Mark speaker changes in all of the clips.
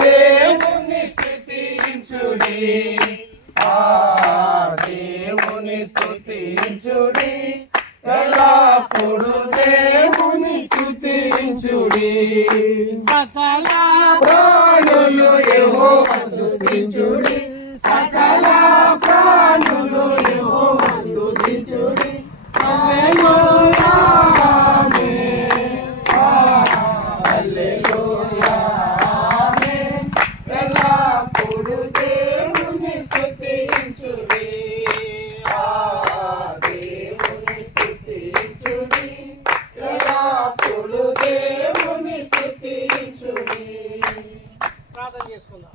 Speaker 1: దేవుని స్థితించుడి ఆ దేవుని స్థుతించుడి ఎల్లప్పుడు దేవుని స్థుతించుడి. సకల ప్రాణులు యెహోవా స్థుతించుడి.
Speaker 2: ప్రార్థన చేసుకుందాం.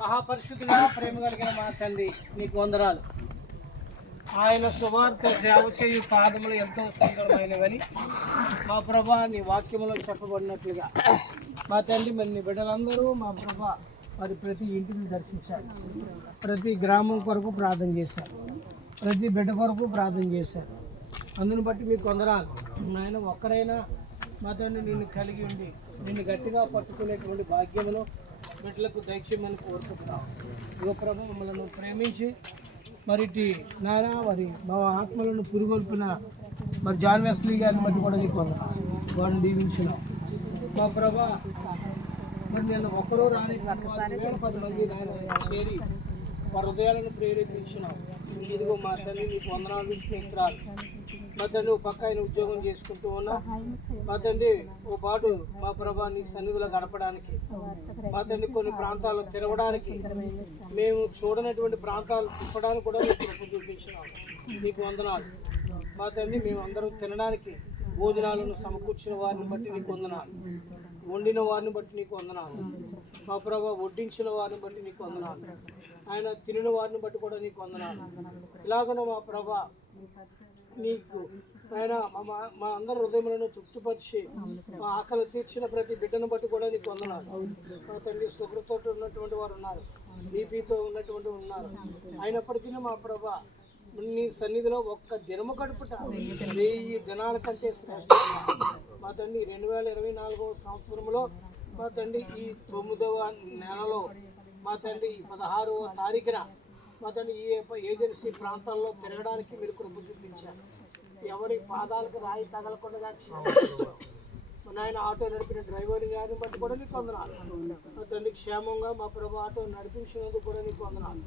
Speaker 2: మహాపరిశుద్ధుడా ప్రేమ కలిగిన మా తండ్రి నీకు వందనాలు. ఆయన సువార్త సేవ చేయు పాదములు ఎంతో సుందరమైనవని మా ప్రభా నీ వాక్యములో చెప్పబడినట్లుగా. మా తండ్రి మరి నీ బిడ్డలందరూ మా ప్రభా మరి ప్రతి ఇంటిని దర్శించారు. ప్రతి గ్రామం కొరకు ప్రార్థన చేశారు. ప్రతి బిడ్డ కొరకు ప్రార్థన చేశారు. అందుని బట్టి మీకు వందనాలు. నాయన ఒక్కరైనా మా తండ్రి నిన్ను కలిగి ఉండి నిన్ను గట్టిగా పట్టుకునేటువంటి భాగ్యమును బిడ్డలకు దైక్ష్యమని కోరుకుంటున్నాం. యువ ప్రభు మమ్మల్ని ప్రేమించి మరిటి నానా మరి మా ఆత్మలను పురుగొల్పిన మరి జాన్ వెస్లీ గారిని బట్టి కూడా నీకు వాడిని దీవించిన. మా ప్రభా మరి నేను ఒక్కరూ రాని పది మంది చేరి వారి హృదయాలను ప్రేరేపించినాం. ఇదిగో మా తల్లి నీకు వందనాలు స్నేహితురాలు మా ఓ పక్క ఆయన ఉద్యోగం చేసుకుంటూ ఉన్నా మా తండ్రి ఓ పాటు మా ప్రభా నీ సన్నిధిలో గడపడానికి మా తండ్రి కొన్ని ప్రాంతాలు తిరగడానికి మేము చూడనటువంటి ప్రాంతాలు తిప్పడానికి కూడా నీకు కృప చూపించినాం. నీకు వందనాలు. మా తండ్రి మేము అందరం తినడానికి భోజనాలను సమకూర్చిన వారిని బట్టి నీకు వందనాలు. వండిన వారిని బట్టి నీకు వందనాలు. మా ప్రభా వడ్డించిన వారిని బట్టి నీకు వందనాలు. ఆయన తినిన వారిని బట్టి కూడా నీకు వందనాలు. ఇలాగన మా ప్రభా నీకు. ఆయన మా మా అందరి హృదయములను తృప్తిపరిచి మా ఆకలి తీర్చిన ప్రతి బిడ్డను బట్టి కూడా నీకు వందనాలు. మా తండ్రి సుకృతో ఉన్నటువంటి వారు ఉన్నారు. బీపీతో ఉన్నటువంటి ఉన్నారు. అయినప్పటికీ మా ప్రభా నీ సన్నిధిలో ఒక్క దినము గడుపుట వెయ్యి దినాల కంటే శ్రేష్టం. మా తండ్రి రెండు వేల ఇరవై నాలుగవ సంవత్సరంలో మా తండ్రి ఈ తొమ్మిదవ నెలలో మా తండ్రి పదహారవ తారీఖున మదన్ ఈ యొక్క ఏజెన్సీ ప్రాంతాల్లో తిరగడానికి మీరు కృప చూపించారు. ఎవరి పాదాలకు రాయి తగలకుండా క్షేమంగా నాయన ఆటో నడిపిన డ్రైవర్ గారిని బట్టి కూడా నీకు వందనాలు. తండ్రి క్షేమంగా మా ప్రభు ఆటో నడిపించినందుకు కూడా నీకు వందనాలు.